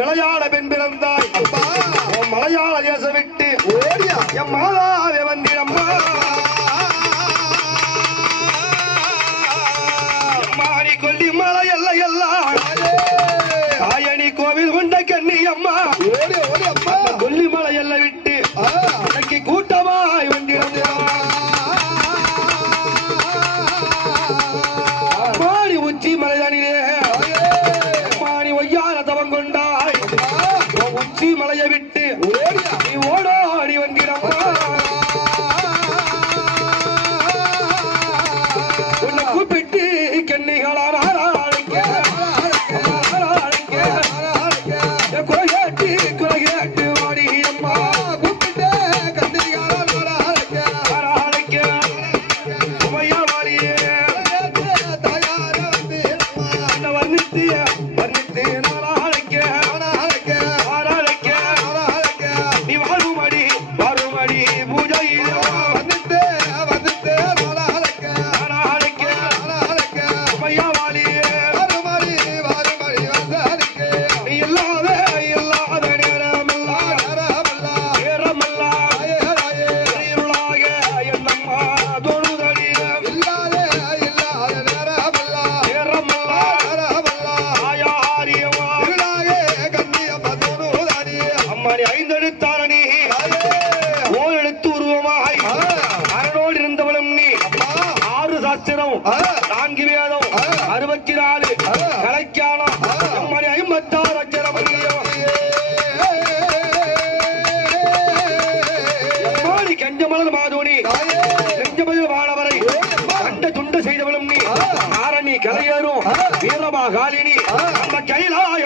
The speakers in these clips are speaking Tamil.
விளையாட பெண் பிறந்தாய் மலையாள தேசம் விட்டு ஓடியா என் மாதாவே வந்திரம்மா மாறி கொல்லி மலை எல்ல எல்லாம் தாயணி கோவில் கொண்ட கண்ணி அம்மா கொல்லி மலை எல்ல விட்டு அன்னைக்கு கூட்டமாய் வந்திருந்தா மாறி உச்சி மலைதானிலே மாறி ஒய்யார தவம் கொண்டாய் உச்சி மலையை விட்டு நீ ஓடாடி வந்திரம்மா உன்னை கூப்பிட்டு கண்ணிகளான குலகேட்டு வாடி அம்மா கூப்பிட்டு நான்கு வேதம் 64 கலைக்காலம் 56 அச்சரம் கஞ்சமலர் மாதோனி செஞ்சமதில் வாழவரை கண்ட துண்டு செய்தவளும் நீ ஆரணி கலையேறும் வீரமா காலினி அந்த கைலாய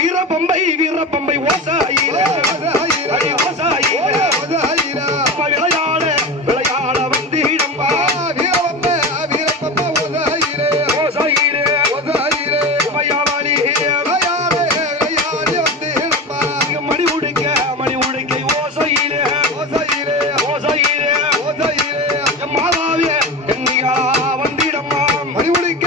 வீரப்பம்பை வீரப்பம்பை ஓசாயில விளையாட வந்து மணி உடுக்கை ஓசையிலே மாதாவே எண்ணிகா வந்திடம்மா மணி உடுக்க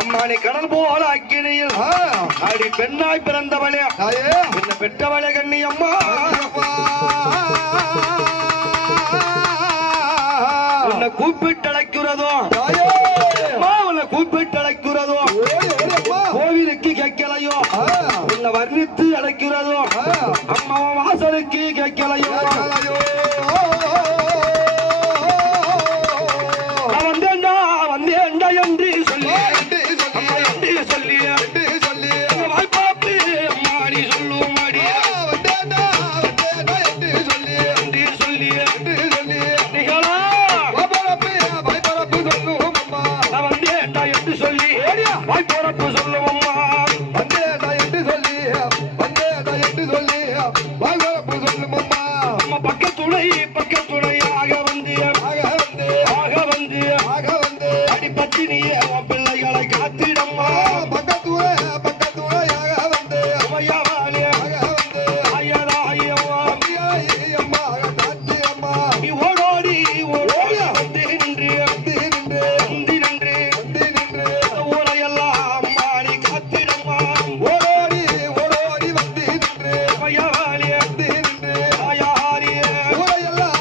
அம்மா நீ கடல் போல அக்கினியில் அடி பெண்ணாய் பிறந்தவளே என்ன பெற்றவளே கண்ணி அம்மா உன்னை கூப்பிட்டழைக்கிறதோ உன்னை கூப்பிட்டழைக்கிறதோ கோவிலுக்கு கேட்கலையோ உன்னை வர்ணித்து அழைக்கிறதோ அம்மா வாசலுக்கு கேட்கலையோ வந்தேன்டா என்று சொல்லி வாய்ப்பாப்பு அம்மாடி சொல்லும் அடி வந்தேன்டா என்று சொல்லி வாய்ப்போறப்பு சொல்லும் அம்மா பக்கத்துணையாக வந்து அடிப்பத்தினியே பிள்ளைகளை காத்திடம்மா பக்கத்துணையாக வந்து நீ ஓடோடி வந்து நின்று ஊரையெல்லாம் மாறி காத்திடம்மா ஓடோடி வந்து நின்று ஊரையெல்லாம்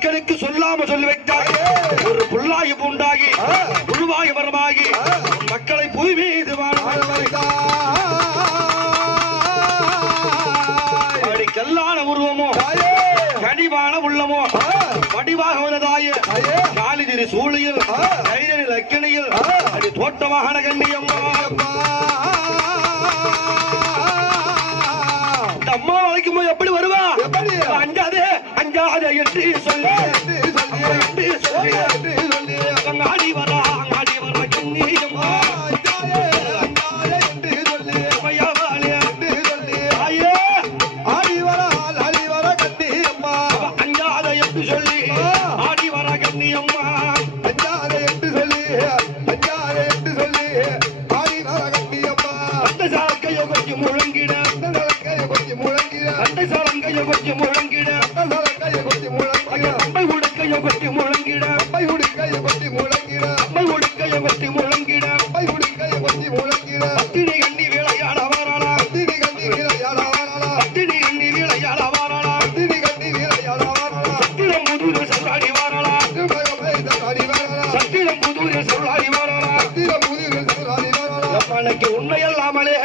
மக்களுக்கு சொல்லாம சொல்லி வைத்தாங்க. ஒரு புல்லாகி பூண்டாகி புழுவாகி மரமாகி மக்களை புவி மீது கல்லான உருவமோ கனிவான உள்ளமோ வடிவாக வந்ததாய காலிதிரி சூழியில் கைதறி லக்கினியில் அடி தோட்டமான கண்ணியம்மா அம்மா வளைக்கும் போது எப்படி வருவா? அஞ்சாதே அஞ்சாதே என்று சொல்லி ஆடி வரா கண்ணியம்மா உண்மையல்லாமலே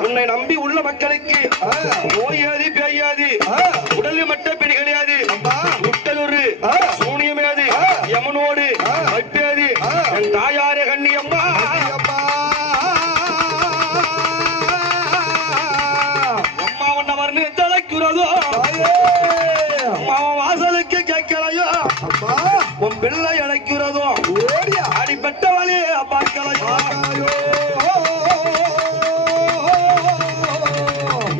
உன்னை நம்பி உள்ள மக்களுக்கு நோயாது பேயாது உடலில் மட்ட பிடி கிடையாது முட்டலொரு சூனியமேது யமனோடு வைப்பேது என் தாயாரே கண்ணியம்மா அம்மா உன்னை வர்ணி தலைக்கிறதோ அம்மாவன் வாசலுக்கு கேட்கலையோ உன் பிள்ளை அழைக்கிறதோ அடிப்பட்ட வழி பார்க்கலையோ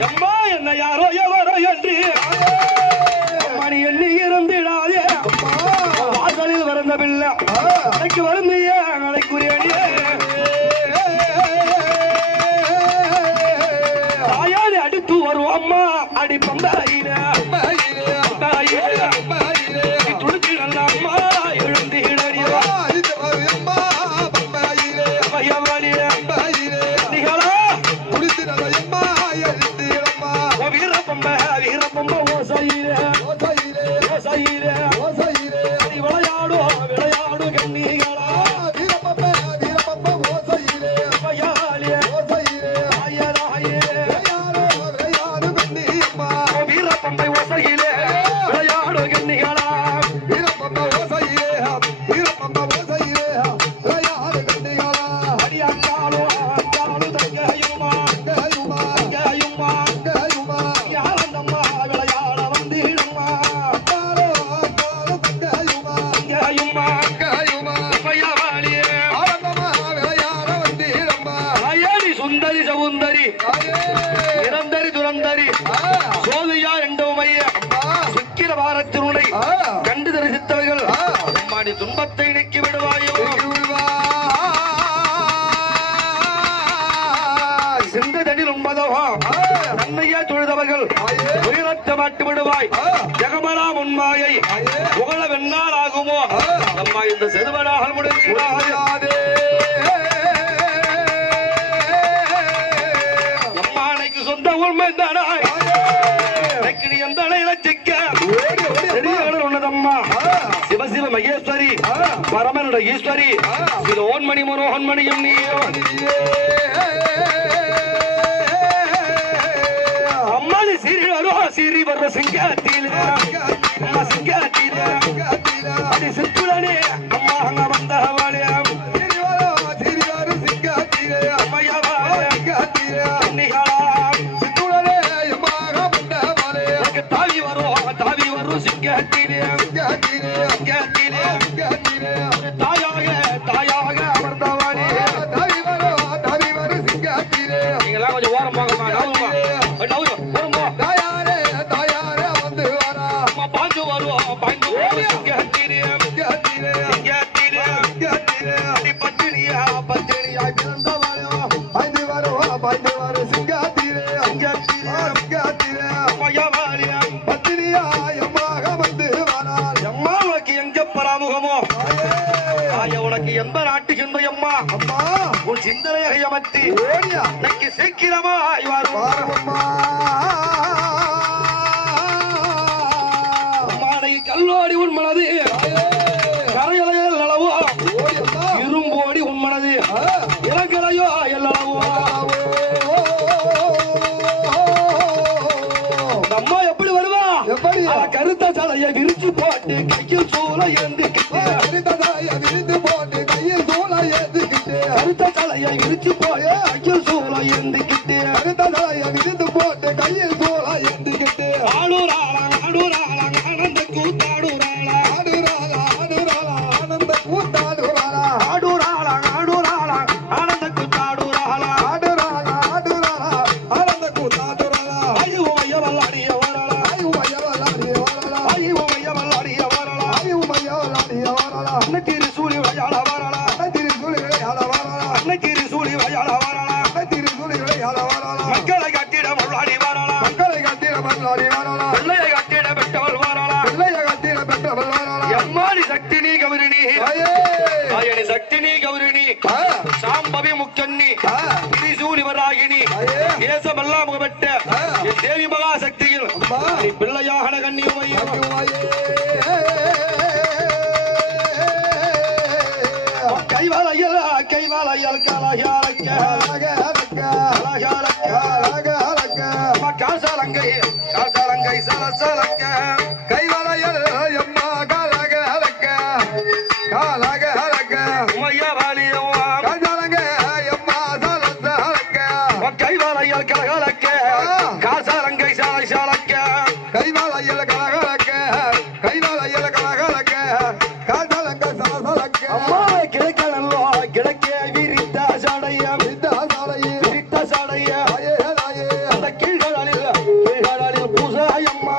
எம்மா என்ன யாரோ எவரோ என்று மணி எண்ணி இருந்திடாதே வாசலில் வருந்த பிள்ளை அழைக்கு வருந்திய அழைக்குரியடியே தாயாரி அடித்து வரும் அம்மா அடி பம்பாயில துடுத்தி நல்ல அம்மா எழுந்தி இடறியவா வீரப்பம்ப விளையாடு விளையாடு கண்ணிகளா வீரப்பம்பை ஓசையிலே விளையாடு கண்ணிகளா நிரந்தரி துரந்தரி சோதியா என்றுமைய சுக்கிர வாரத்தினுடை கண்டு தரிசித்தவர்கள் அம்மாடி துன்பத்தை நீக்கி விடுவாயோ சிந்ததனில் உண்பதோ நன்மையா தொழுதவர்கள் உயிரத்த மாட்டு விடுவாய் ஜெகமலா முன்மாயை புகழ வெண்ணால் ஆகுமோ அம்மா இந்த செதுவனாக முடியாது சொந்த உண்மை தானாய் எந்த இலச்சிக்க உன்னதம்மா சிவசிவ மகேஸ்வரி பரமனுட ஈஸ்வரி இது ஓன்மணி மனோகன்மணியும் நீயோ அம்மாடி சீரியலோ சீரி வர்ற சிங்காத்தில அம்மா சிங்காத்தில அடி சித்துடனே அம்மா அங்க வந்தவளே தாயாக அமர்ந்தவானே நீங்கெல்லாம் கொஞ்சம் ஓரம் போகமா தாயாரே வந்து வரா பாஞ்சு வருவோம் பாய்ந்து பத்தினியா பத்தினியாய் பிறந்தவானோ பாய்ந்து வரும் சிங்காத்திரே பத்தினியாய் அம்மாக வந்து வரால் அம்மா உனக்கு எங்க பராமுகமோ உனக்கு எந்த நாட்டு சிந்தை அம்மா அம்மா உன் சிந்தனையை அமர்த்தி எனக்கு சீக்கிரமா அம்மானை கல் கல்லோடி உன் மனது கரையலையல் அளவோ இரும்போடி உன் மனது இலங்கலையோ எல்லளவோ அம்மா எப்படி வருவா எப்படி கருத்த தலையை விரிச்சு போட்டு கையில் சூளை ஏந்திக்கிட்டு கருத்த தலையை விரித்து போட்டு கையில் சூளை ஏந்திக்கிட்டு கருத்த தலையை விரிச்சு போட்டு கையில் சூளை ஏந்திக்கிட்டு கருத்த தலையை விரித்து போட்டு கையில் சூளை ஏந்திக்கிட்டு ஆடுறாளா ஆடுறாளா ஆனந்த கூத்தாடுறாளா ஆடுறாளா ஆடுறாளா ஆனந்த கூத்தாடுறாளா ஆடுறாளா ஆடுறாளா ஆனந்த கூத்தாடுறாளா ஆடுறாளா ஆடுறாளா ஆனந்த கூத்தாடுறாளா ஐயோ ஐயா வல்லாடிய வரலா ஐயோ ஐயா வல்லாடிய வரலா ஐயோ ஐயா வல்லாடிய வரலா ஐயோ ஐயா வல்லாடிய வரலா அன்னத்திரு சூழி வயாள வரலா அன்னத்திரு சூழி வயாள வரலா அன்னத்திரு சூழி வயாள வரலா அன்னத்திரு சூழி வயாள வரலா மக்களை கட்டிட வல்லாடி வரலா மக்களை கட்டிட வல்லாடி வரலா பிள்ளையை கட்டிட பெற்றவள் வரலா பிள்ளையை கட்டிட பெற்றவள் வரலா எம்மாடி சக்தி நீ கௌரிணி ஆயனி சக்தி நீ கௌரிணி சாம்பவி முக்கண்ணி திரிசூலி வராகினி ஏசமெல்லாம் முகப்பட்ட என் தேவி மகாசக்தியில் நீ பிள்ளையாக கண்ணியுமையே கைவாலையல் கைவாலையல் கலகாலக்க காசாலங்கை காசாலங்கை சலசலக்க கைவாலையல் எம்மா கலகலக்க கலகலக்க உமையவாலியோ காசாலங்க எம்மா சலசலக்க கைவாலையல் கலகலக்க காசாலங்கை சலசலக்க கைவாலையல் கலகலக்க கைவாலையல் கலகலக்க காசாலங்க சலசலக்க அம்மா கிழக்கனல்லோ கிழக்கே விரித்த சடைய விரித்த சடைய விரித்த சடைய அந்த கீழ்களில் பூசாயம்மா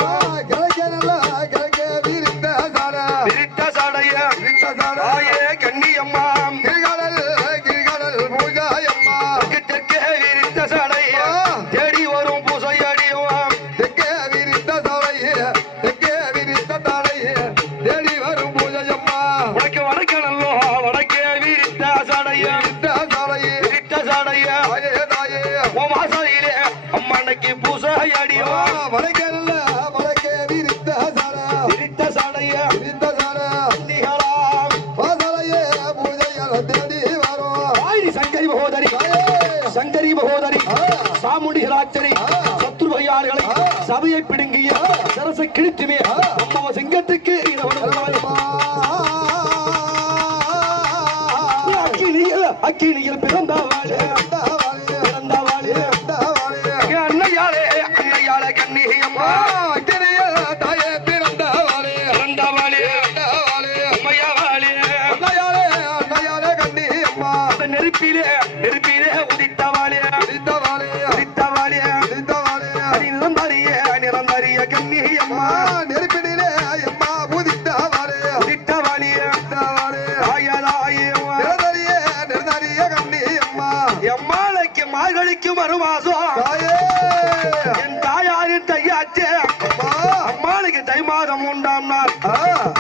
கிழக்கனல்ல கிழக்கே விரித்த சட விரித்த சடைய விரித்த சடைய கண்ணியம்மா கீழ்களில் பூசாயம்மா தெற்கே விரித்த சடைய தேடி வரும் பூசையடியும் தெற்கே விரித்த சடைய தெற்கே விரித்த சடைய தேடி வரும் பூஜையம்மா உனக்கு வடக்கனல்லோ வடக்கே விரித்த சடைய விரித்த சடைய விரித்த சடைய வாசலிலே அம்மனுக்கு பூசையடியோ வடக்கனல்ல வடக்கே விரித்த சட விரித்த சடைய விரித்த சட அந்திகளாம் வாசலையே பூஜையல தேடி வரும் ஆயிரி சங்கரி மகோதரி சங்கரி மகோதரி சாமுண்டி ராட்சரி சத்ருபையார்களை சபையை பிடுங்கிய சரச கிழித்துமே அம்மாவ சிங்கத்துக்கு அக்கினியில் பிறந்தவாள் பிறந்தவாள் அன்னையாளே அன்னையாளே கண்ணி அம்மா தாயே பிறந்தவாளே பிறந்தவாளே அம்மையாவாளே அன்னையாளே அன்னையாளே கண்ணி அம்மா நெருப்பிலே நெருப்பிலே உதித்தவாளே உதித்தவாளே உதித்தவாளே உதித்தவாளே நிரந்தரிய நிரந்தரிய கண்ணி அம்மா நெருப்பிலே அம்மா உதித்தவாளே உதித்தவாளே உதித்தவாளே ஆயதாயே நிரந்தரிய நிரந்தரிய கண்ணி அம்மா எம்மாளைக்கு மார்கழிக்கு மறுமாசம் என் தாயாரின் தையாச்சே அம்மாளுக்கு தை மாதம் 3ஆம் நாள்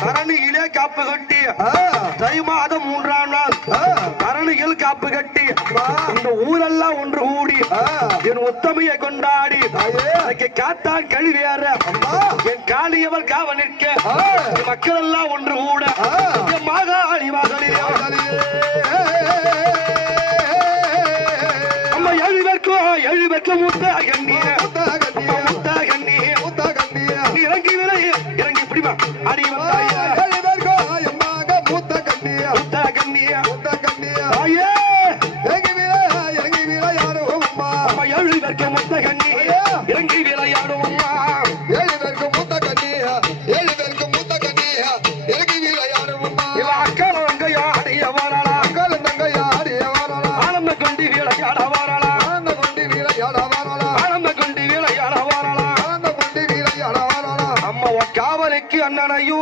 அரணியிலே காப்பு கட்டி தை மாதம் 3ஆம் நாள் அரணியில் காப்பு கட்டி இந்த ஊரெல்லாம் ஒன்று கூடி என் உத்தமையை கொண்டாடி காத்தான் கழிவேற என் காளியவள் காவ நிற்க மக்கள் எல்லாம் ஒன்று கூட என் மாகாளி வாசலிலே அம்மா எழுபேற்கும் முத்த கண்ணிய முத்த கண்ணிய முத்த கண்ணிய இறங்கி விலை இறங்கி பிடிமா அடி வந்தாயா முத்த கண்ணிய முத்த கண்ணிய முத்த கண்ணிய ஐயே இறங்கி விளையாடும் அம்மா அம்மா எழுபேற்கும் முத்த கண்ணிய இறங்கி விளையாடும் அம்மா எழுபேற்கும் முத்த கண்ணிய எழுபேற்கும் முத்த கண்ணிய இறங்கி விளையாடும் அம்மா இவ அக்கால தங்கையா அடிய வரலா அக்கால தங்கையா அடிய வரலா ஆனந்த கொண்டி விளையாட வரலா ஆனந்த கொண்டி விளையாட வரலா ஆனந்த கொண்டி விளையாட வரலா ஆனந்த கொண்டி விளையாட வரலா அம்மா காவலுக்கு அண்ணனையோ